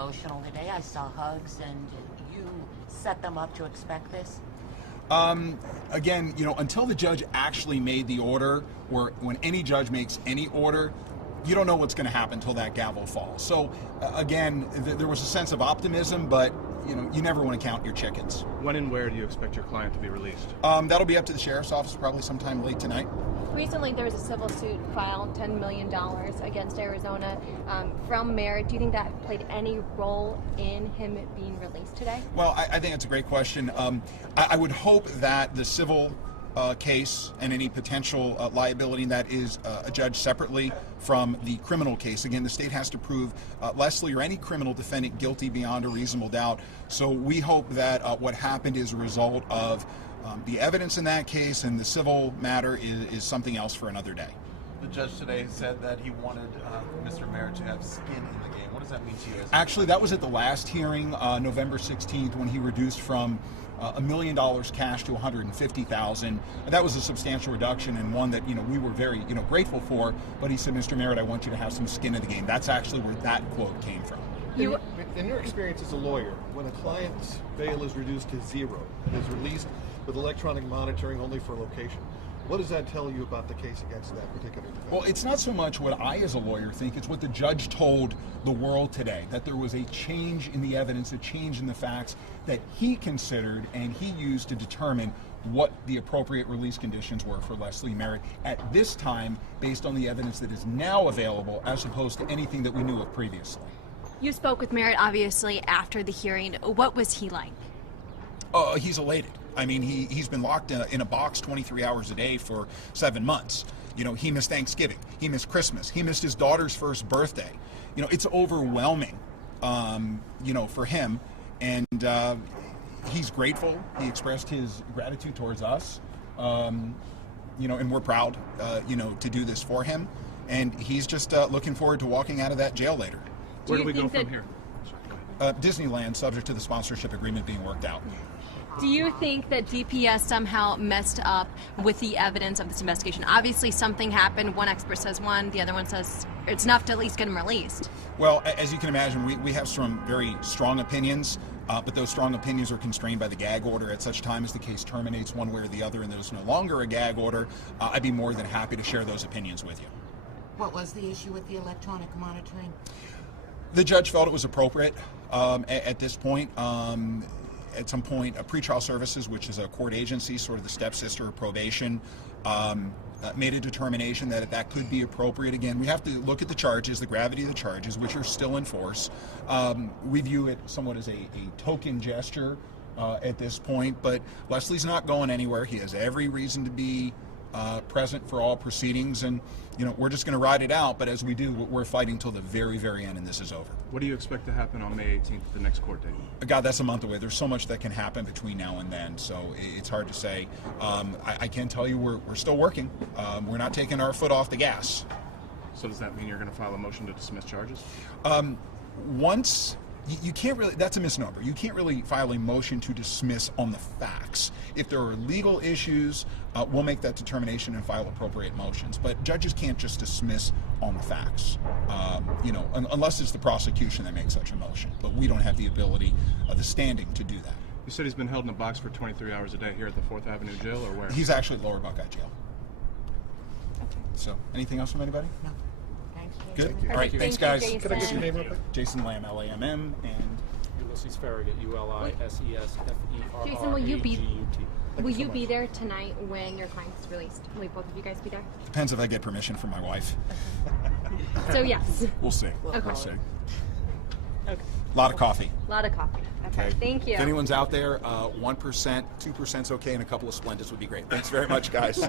emotional today. I saw hugs, and you set them up to expect this? Again, until the judge actually made the order, or when any judge makes any order, you don't know what's going to happen until that gavel falls. So, again, there was a sense of optimism, but you never want to count your chickens. When and where do you expect your client to be released? That'll be up to the sheriff's office probably sometime late tonight. Recently, there was a civil suit filed, $10 million against Arizona from Merritt. Do you think that played any role in him being released today? Well, I think that's a great question. I would hope that the civil case and any potential liability in that is adjudged separately from the criminal case. Again, the state has to prove Leslie or any criminal defendant guilty beyond a reasonable doubt. So we hope that what happened is a result of the evidence in that case, and the civil matter is something else for another day. The judge today said that he wanted Mr. Merritt to have skin in the game. What does that mean to you? Actually, that was at the last hearing, November 16th, when he reduced from $1 million cash to $150,000. That was a substantial reduction, and one that we were very grateful for. But he said, "Mr. Merritt, I want you to have some skin in the game." That's actually where that quote came from. In your experience as a lawyer, when a client's bail is reduced to zero and is released with electronic monitoring only for location, what does that tell you about the case against that particular defendant? Well, it's not so much what I as a lawyer think, it's what the judge told the world today, that there was a change in the evidence, a change in the facts that he considered and he used to determine what the appropriate release conditions were for Leslie Merritt at this time, based on the evidence that is now available, as opposed to anything that we knew of previously. You spoke with Merritt, obviously, after the hearing. What was he like? He's elated. I mean, he's been locked in a box 23 hours a day for 7 months. He missed Thanksgiving. He missed Christmas. He missed his daughter's first birthday. It's overwhelming, for him. And he's grateful. He expressed his gratitude towards us, and we're proud, to do this for him. And he's just looking forward to walking out of that jail later. Where do we go from here? Disneyland, subject to the sponsorship agreement being worked out. Do you think that DPS somehow messed up with the evidence of this investigation? Obviously, something happened. One expert says one, the other one says it's enough to at least get him released. Well, as you can imagine, we have some very strong opinions, but those strong opinions are constrained by the gag order. At such time as the case terminates one way or the other and there's no longer a gag order, I'd be more than happy to share those opinions with you. What was the issue with the electronic monitoring? The judge felt it was appropriate at this point. At some point, pretrial services, which is a court agency, sort of the stepsister of probation, made a determination that could be appropriate. Again, we have to look at the charges, the gravity of the charges, which are still in force. We view it somewhat as a token gesture at this point, but Leslie's not going anywhere. He has every reason to be present for all proceedings, and we're just going to ride it out. But as we do, we're fighting till the very, very end, and this is over. What do you expect to happen on May 18th, the next court date? God, that's a month away. There's so much that can happen between now and then, so it's hard to say. I can tell you we're still working. We're not taking our foot off the gas. So does that mean you're going to file a motion to dismiss charges? Once you can't really, that's a misnomer. You can't really file a motion to dismiss on the facts. If there are legal issues, we'll make that determination and file appropriate motions. But judges can't just dismiss on the facts, unless it's the prosecution that makes such a motion. But we don't have the ability, the standing to do that. You said he's been held in a box for 23 hours a day here at the 4th Avenue Jail, or where? He's actually at Lower Buckeye Jail. So, anything else from anybody? No. Thanks. Good? Perfect. All right, thanks, guys. Jason. Could I get your name real quick? Jason Lamb, L-A-M-M, and Ulysses Farragut, ULISESFERRAGUT. Jason, will you be there tonight when your client's released? Will both of you guys be there? depends if I get permission from my wife. So yes. We'll see. Okay. We'll see. Okay. A lot of coffee. A lot of coffee. Okay. Thank you. If anyone's out there, 1%, 2%'s okay, and a couple of Splendas would be great. Thanks very much, guys.